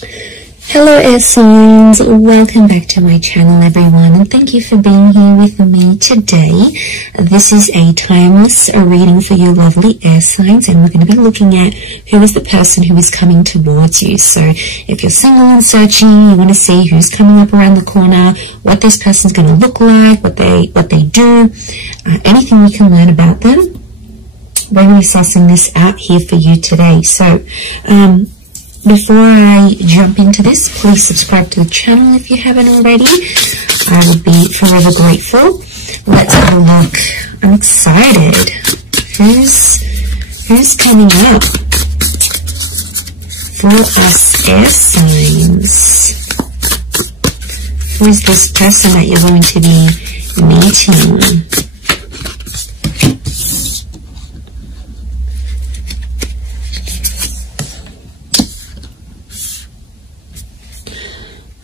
Hello air signs, welcome back to my channel everyone, and thank you for being here with me today. This is a timeless reading for you lovely air signs, and we're going to be looking at who is the person who is coming towards you. So if you're single and searching, you want to see who's coming up around the corner, what this person's going to look like, what they do, anything you can learn about them. We're going to be sussing this out here for you today. So before I jump into this, please subscribe to the channel if you haven't already. I would be forever grateful. Let's have a look. I'm excited. Who's coming up for us air signs? Who is this person that you're going to be meeting?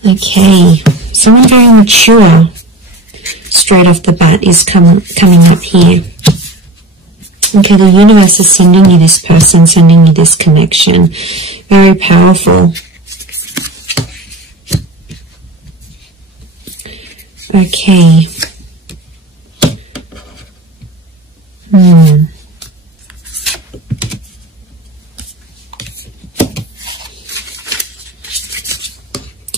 Okay, someone very mature straight off the bat is coming up here. Okay, the universe is sending you this person, sending you this connection. Very powerful. Okay.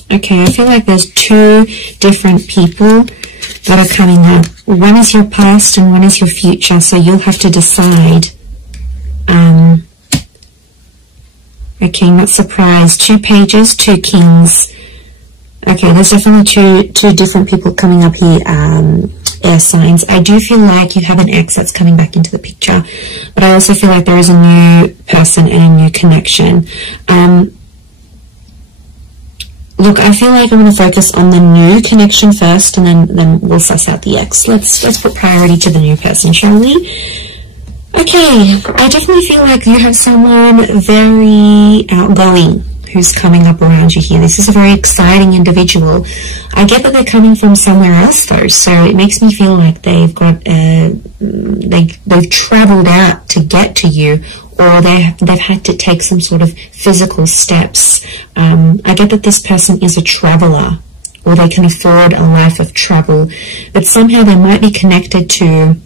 Okay, I feel like there's two different people that are coming up. One is your past and one is your future, so you'll have to decide. Okay, not surprised. 2 pages, 2 kings. Okay, there's definitely two different people coming up here, air signs. I do feel like you have an ex that's coming back into the picture, but I also feel like there is a new person and a new connection. Look, I feel like I'm going to focus on the new connection first, and then we'll suss out the ex. Let's put priority to the new person, shall we? Okay, I definitely feel like you have someone very outgoing who's coming up around you here. This is a very exciting individual. I get that they're coming from somewhere else though, so it makes me feel like they've got they've traveled out to get to you, or they've had to take some sort of physical steps. I get that this person is a traveler, or they can afford a life of travel, but somehow they might be connected to,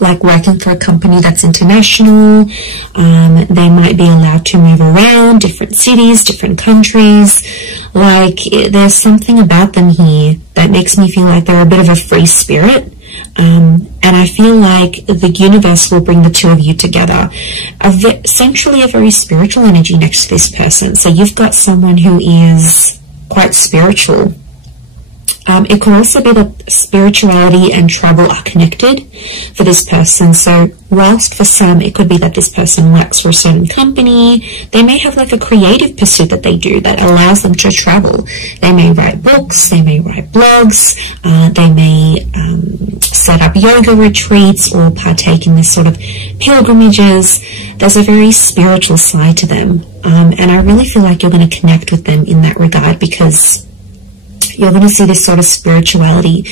like, working for a company that's international. They might be allowed to move around different cities, different countries. Like, there's something about them here that makes me feel like they're a bit of a free spirit. And I feel like the universe will bring the two of you together. Essentially a very spiritual energy next to this person. So you've got someone who is quite spiritual. It could also be that spirituality and travel are connected for this person. So whilst for some it could be that this person works for a certain company, they may have like a creative pursuit that they do that allows them to travel. They may write books, they may write blogs, they may set up yoga retreats or partake in this sort of pilgrimages. There's a very spiritual side to them, and I really feel like you're going to connect with them in that regard, because you're going to see this sort of spirituality.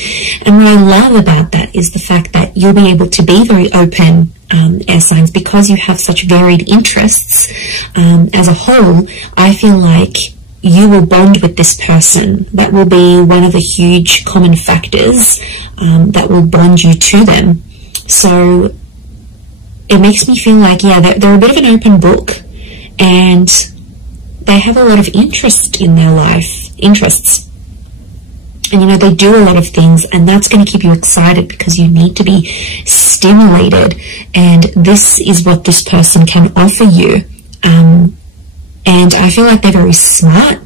And what I love about that is the fact that you'll be able to be very open, air signs, because you have such varied interests. As a whole, I feel like you will bond with this person. That will be one of the huge common factors that will bond you to them. So it makes me feel like, yeah, they're a bit of an open book, and they have a lot of interest in their life, interests. And, you know, they do a lot of things, and that's going to keep you excited because you need to be stimulated. And this is what this person can offer you. And I feel like they're very smart.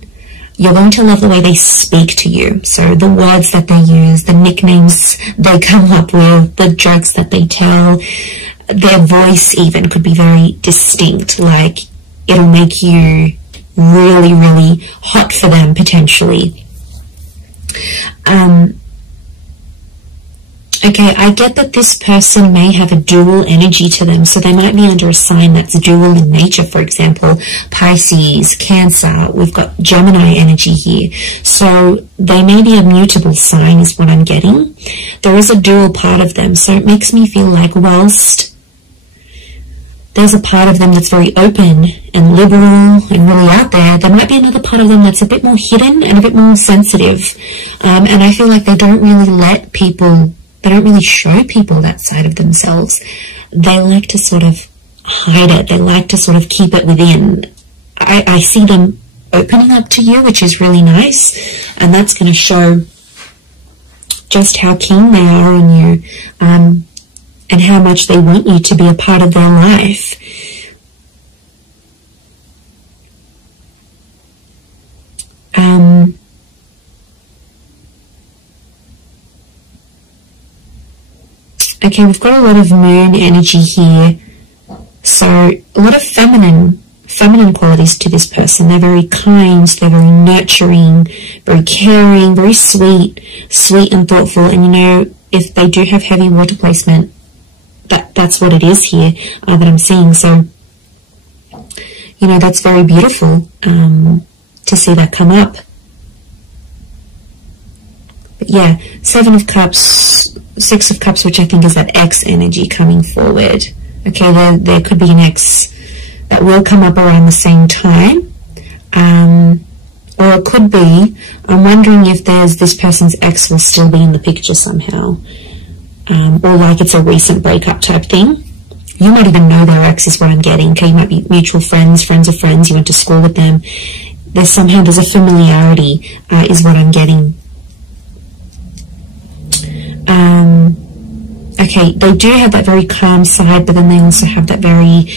You're going to love the way they speak to you. So the words that they use, the nicknames they come up with, the jokes that they tell, their voice even could be very distinct. Like, it'll make you really, really hot for them potentially. Okay, I get that this person may have a dual energy to them, so they might be under a sign that's dual in nature. For example, Pisces, Cancer, we've got Gemini energy here. So they may be a mutable sign is what I'm getting. There is a dual part of them, so it makes me feel like whilst there's a part of them that's very open and liberal and really out there. There might be another part of them that's a bit more hidden and a bit more sensitive. And I feel like they don't really let people, they don't really show people that side of themselves. They like to sort of hide it. They like to sort of keep it within. I see them opening up to you, which is really nice. And that's going to show just how keen they are on you, and how much they want you to be a part of their life. Okay, we've got a lot of moon energy here. So a lot of feminine qualities to this person. They're very kind, they're very nurturing, very caring, very sweet and thoughtful. And you know, if they do have heavy water placement, that's what it is here that I'm seeing. So, you know, that's very beautiful to see that come up. But yeah, 7 of Cups, 6 of Cups, which I think is that X energy coming forward. Okay, there could be an X that will come up around the same time. Or it could be, I'm wondering if this person's ex will still be in the picture somehow. Or like it's a recent breakup type thing. You might even know their ex is what I'm getting. Okay, you might be mutual friends, friends of friends, you went to school with them. There's a familiarity, is what I'm getting. Okay, they do have that very calm side, but then they also have that very,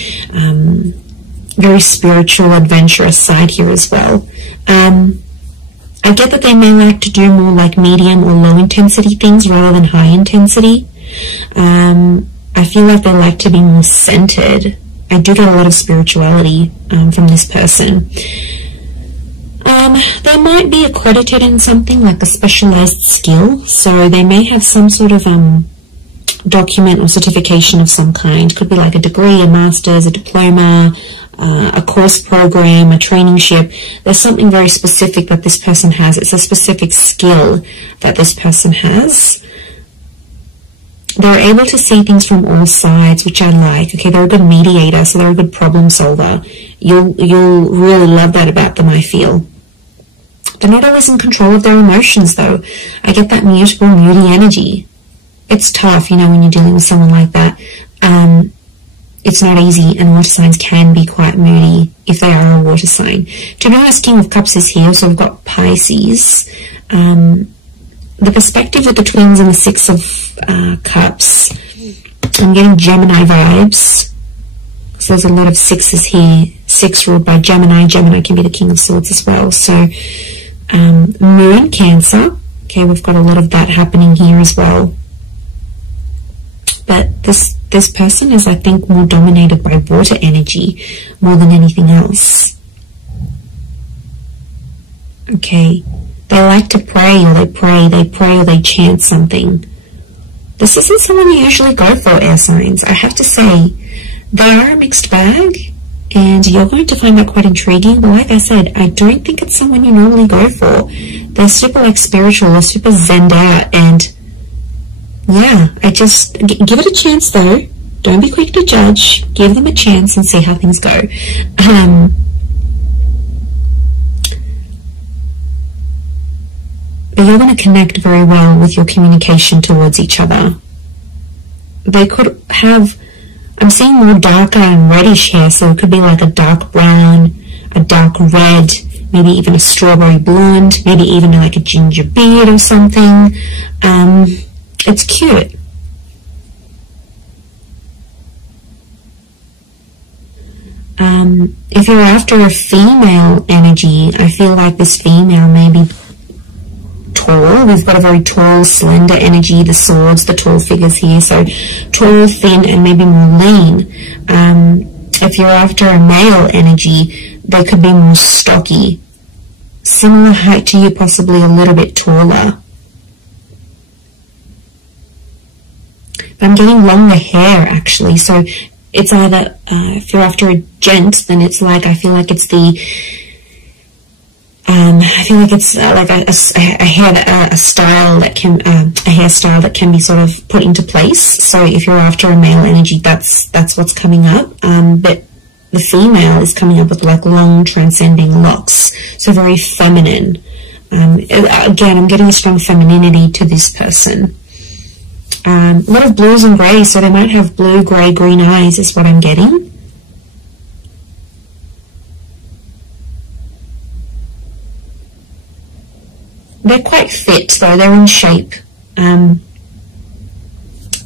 very spiritual, adventurous side here as well. I get that they may like to do more like medium or low intensity things rather than high intensity. I feel like they like to be more centered. I do get a lot of spirituality from this person. They might be accredited in something like a specialized skill, so they may have some sort of document or certification of some kind. Could be like a degree, a master's, a diploma, a course program, a traineeship. There's something very specific that this person has. It's a specific skill that this person has. They're able to see things from all sides, which I like. Okay, they're a good mediator, so they're a good problem solver. You'll really love that about them, I feel. They're not always in control of their emotions, though. I get that mutable, moody energy. It's tough, you know, when you're dealing with someone like that. It's not easy, and water signs can be quite moody if they are a water sign. To be honest, King of Cups is here, so we've got Pisces. The perspective with the twins and the 6 of Cups, I'm getting Gemini vibes. So there's a lot of 6s here. 6 ruled by Gemini. Gemini can be the King of Swords as well. So Moon, Cancer. Okay, we've got a lot of that happening here as well. But this person is, I think, more dominated by water energy more than anything else. Okay, they like to pray, or they pray or they chant something. This isn't someone you usually go for, air signs. I have to say, they are a mixed bag, and you're going to find that quite intriguing. But like I said, I don't think it's someone you normally go for. They're super like spiritual or super zenned out, and yeah, I just give it a chance though. Don't be quick to judge. Give them a chance and see how things go. But you're going to connect very well with your communication towards each other. They could have, I'm seeing more darker and reddish hair, so it could be like a dark brown, a dark red, maybe even a strawberry blonde, maybe even like a ginger beard or something. It's cute. If you're after a female energy, I feel like this female may be tall. We've got a very tall, slender energy, the swords, the tall figures here. So tall, thin, and maybe more lean. If you're after a male energy, they could be more stocky. Similar height to you, possibly a little bit taller. I'm getting longer hair, actually. So it's either, if you're after a gent, then it's like, I feel like it's the I feel like it's like a hairstyle that can be sort of put into place. So if you're after a male energy, that's what's coming up. But the female is coming up with like long transcending locks, so very feminine. Again, I'm getting a strong femininity to this person. A lot of blues and greys, so they might have blue, grey, green eyes is what I'm getting. They're quite fit though, they're in shape. And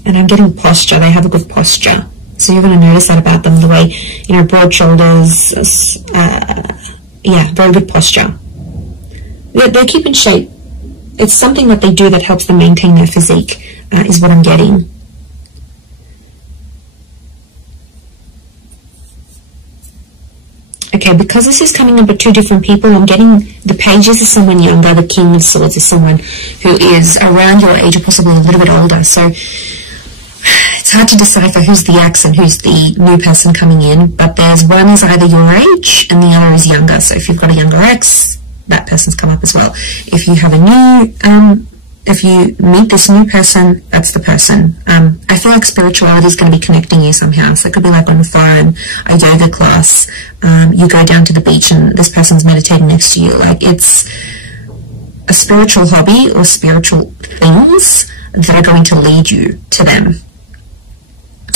I'm getting posture, they have a good posture. So you're going to notice that about them, the way, you know, broad shoulders, yeah, very good posture. They keep in shape. It's something that they do that helps them maintain their physique, is what I'm getting. Okay, because this is coming up with two different people, I'm getting the pages is someone younger, the King of Swords is someone who is around your age or possibly a little bit older. So it's hard to decipher who's the ex and who's the new person coming in, but there's one is either your age and the other is younger. So if you've got a younger ex, that person's come up as well. If you have a new, if you meet this new person, that's the person. I feel like spirituality is going to be connecting you somehow. So it could be like on a phone, a yoga class, you go down to the beach and this person's meditating next to you. Like it's a spiritual hobby or spiritual things that are going to lead you to them.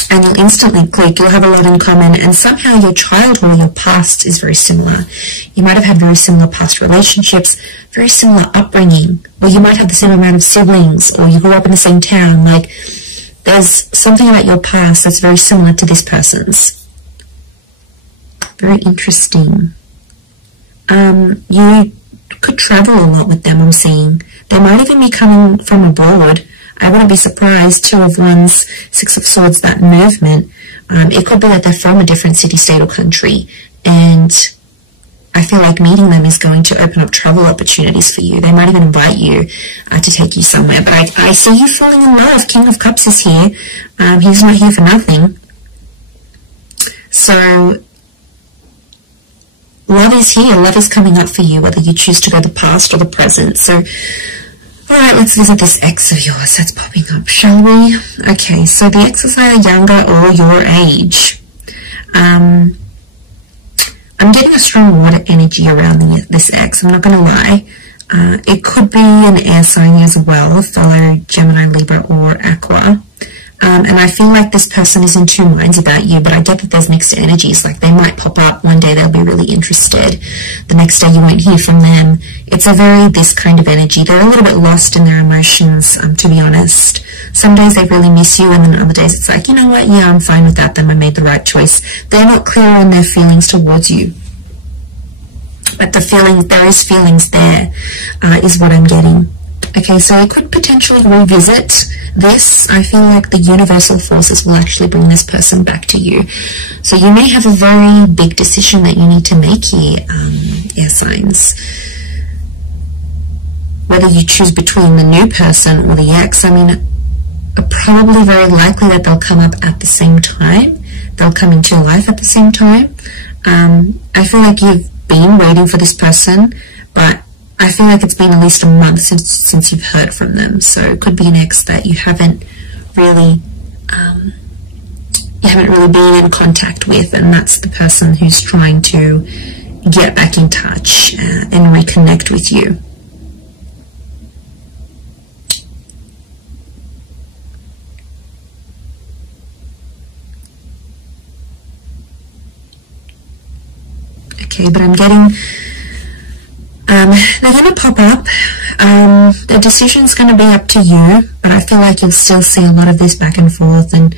And you'll instantly click, you'll have a lot in common, and somehow your childhood or your past is very similar. You might have had very similar past relationships, very similar upbringing, or you might have the same amount of siblings, or you grew up in the same town. Like, there's something about your past that's very similar to this person's. Very interesting. You could travel a lot with them, I'm seeing. They might even be coming from abroad. I wouldn't be surprised. Two of Wands, Six of Swords, that movement. It could be that they're from a different city, state, or country. And I feel like meeting them is going to open up travel opportunities for you. They might even invite you to take you somewhere. But I see you falling in love. King of Cups is here. He's not here for nothing. So love is here. Love is coming up for you, whether you choose to go the past or the present. So alright, let's visit this ex of yours that's popping up, shall we? Okay, so the ex is either younger or your age. I'm getting a strong water energy around this ex, I'm not going to lie. It could be an air sign as well, fellow Gemini, Libra, or Aqua. And I feel like this person is in two minds about you, but I get that there's mixed energies. Like, they might pop up one day, they'll be really interested. The next day you won't hear from them. It's a very this kind of energy. They're a little bit lost in their emotions, to be honest. Some days they really miss you, and then other days it's like, you know what, yeah, I'm fine with that, then I made the right choice. They're not clear on their feelings towards you. But the feeling, there is feelings there, is what I'm getting. Okay, so I could potentially revisit this. I feel like the universal forces will actually bring this person back to you. So you may have a very big decision that you need to make here, air signs. Whether you choose between the new person or the ex, I mean, probably very likely that they'll come up at the same time. They'll come into your life at the same time. I feel like you've been waiting for this person, but I feel like it's been at least a month since you've heard from them. So it could be an ex that you haven't really been in contact with, and that's the person who's trying to get back in touch and reconnect with you. Okay, but I'm getting they're going to pop up. The decision's going to be up to you, but I feel like you'll still see a lot of this back and forth, and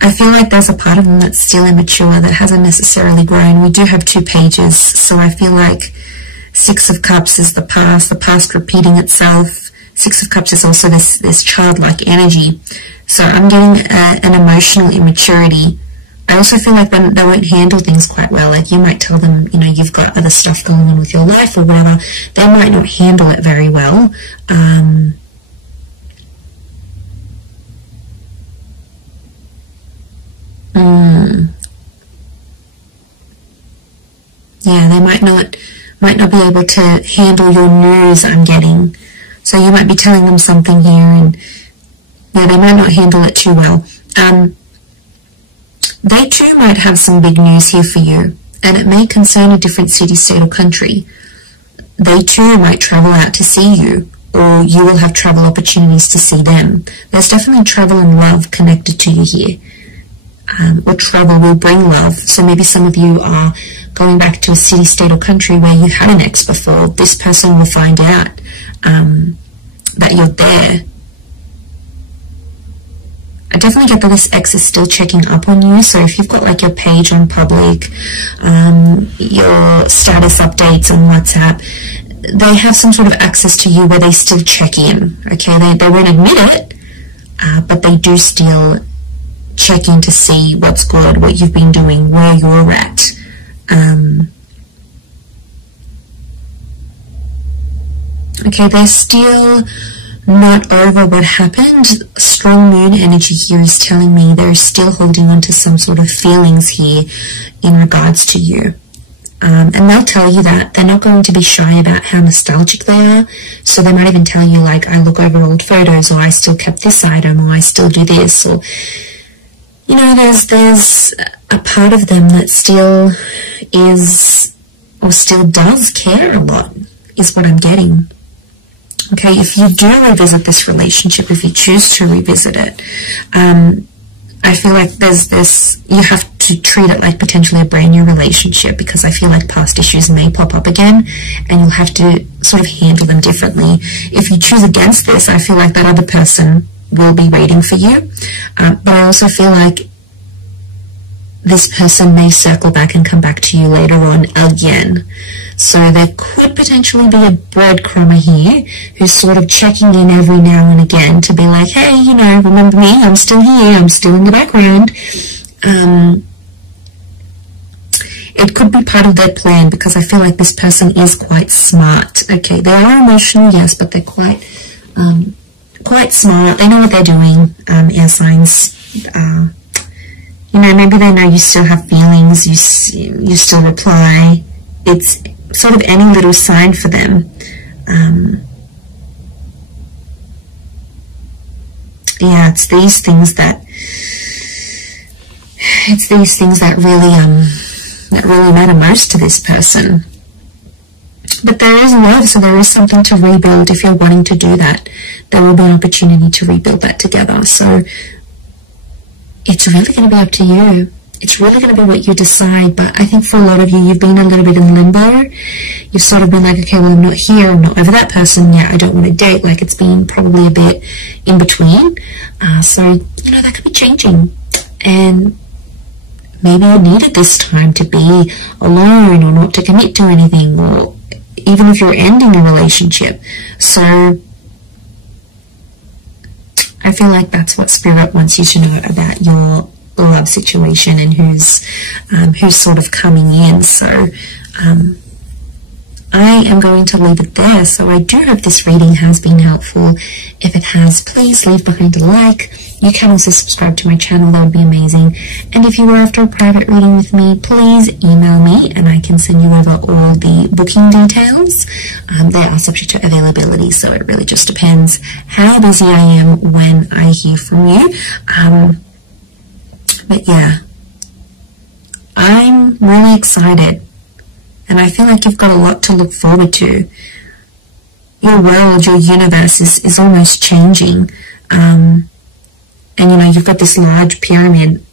I feel like there's a part of them that's still immature, that hasn't necessarily grown. We do have two pages, so I feel like Six of Cups is the past repeating itself. Six of Cups is also this childlike energy. So I'm getting an emotional immaturity. I also feel like they won't handle things quite well. Like, you might tell them, you know, you've got other stuff going on with your life or whatever. They might not handle it very well. Yeah, they might not might not be able to handle your news, I'm getting. So you might be telling them something here, and yeah, they might not handle it too well. They too might have some big news here for you, and it may concern a different city, state, or country. They too might travel out to see you, or you will have travel opportunities to see them. There's definitely travel and love connected to you here. Or travel will bring love. So maybe some of you are going back to a city, state, or country where you had an ex before. This person will find out that you're there. I definitely get that this ex is still checking up on you. So if you've got like your page on public, your status updates on WhatsApp, they have some sort of access to you where they still check in. Okay, they won't admit it, but they do still check in to see what's good, what you've been doing, where you're at. Okay, they're still not over what happened. Strong moon energy here is telling me they're still holding on to some sort of feelings here in regards to you. And they'll tell you that. They're not going to be shy about how nostalgic they are. So they might even tell you, like, I look over old photos, or I still kept this item, or I still do this, or, you know, there's a part of them that still is, or still does care a lot, is what I'm getting. Okay, if you do revisit this relationship, if you choose to revisit it, I feel like there's this, you have to treat it like potentially a brand new relationship, because I feel like past issues may pop up again and you'll have to sort of handle them differently. If you choose against this, I feel like that other person will be waiting for you. But I also feel like this person may circle back and come back to you later on again. So there could potentially be a breadcrumber here who's sort of checking in every now and again to be like, hey, you know, remember me? I'm still here. I'm still in the background. It could be part of their plan, because I feel like this person is quite smart. Okay, they are emotional, yes, but they're quite smart. They know what they're doing. Air signs. You know, maybe they know you still have feelings. You still reply. It's sort of any little sign for them. Yeah, it's these things that really matter most to this person. But there is love, so there is something to rebuild. If you're wanting to do that, there will be an opportunity to rebuild that together. So it's really going to be up to you. It's really going to be what you decide. But I think for a lot of you, you've been a little bit in limbo. You've sort of been like, okay, well, I'm not here. I'm not over that person yet. I don't want to date. Like, it's been probably a bit in between. So, you know, that could be changing. And maybe you needed this time to be alone, or not to commit to anything, or even if you're ending a relationship. So I feel like that's what Spirit wants you to know about your love situation and who's sort of coming in. So I am going to leave it there. So I do hope this reading has been helpful. If it has, please leave behind a like. You can also subscribe to my channel. That would be amazing. And if you were after a private reading with me, please email me and I can send you over all the booking details. They are subject to availability, so it really just depends how busy I am when I hear from you. But yeah, I'm really excited. And I feel like you've got a lot to look forward to. Your world, your universe is almost changing. And, you know, you've got this large pyramid.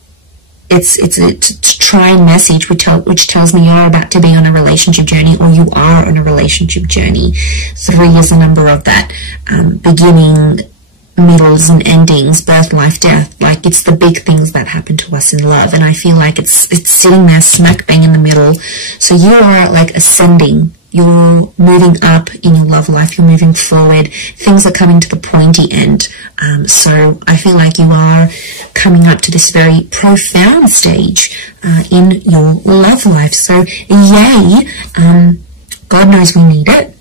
It's a trying message which tells me you're about to be on a relationship journey, or you are on a relationship journey. 3 is a number of that. Beginning, middles and endings, birth, life, death. Like, it's the big things that happen to us in love, and I feel like it's sitting there smack bang in the middle. So you are like ascending, you're moving up in your love life, you're moving forward, things are coming to the pointy end. So I feel like you are coming up to this very profound stage in your love life. So yay, God knows we need it.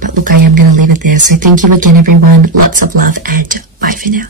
But look, I am going to leave it there. So thank you again, everyone. Lots of love, and bye for now.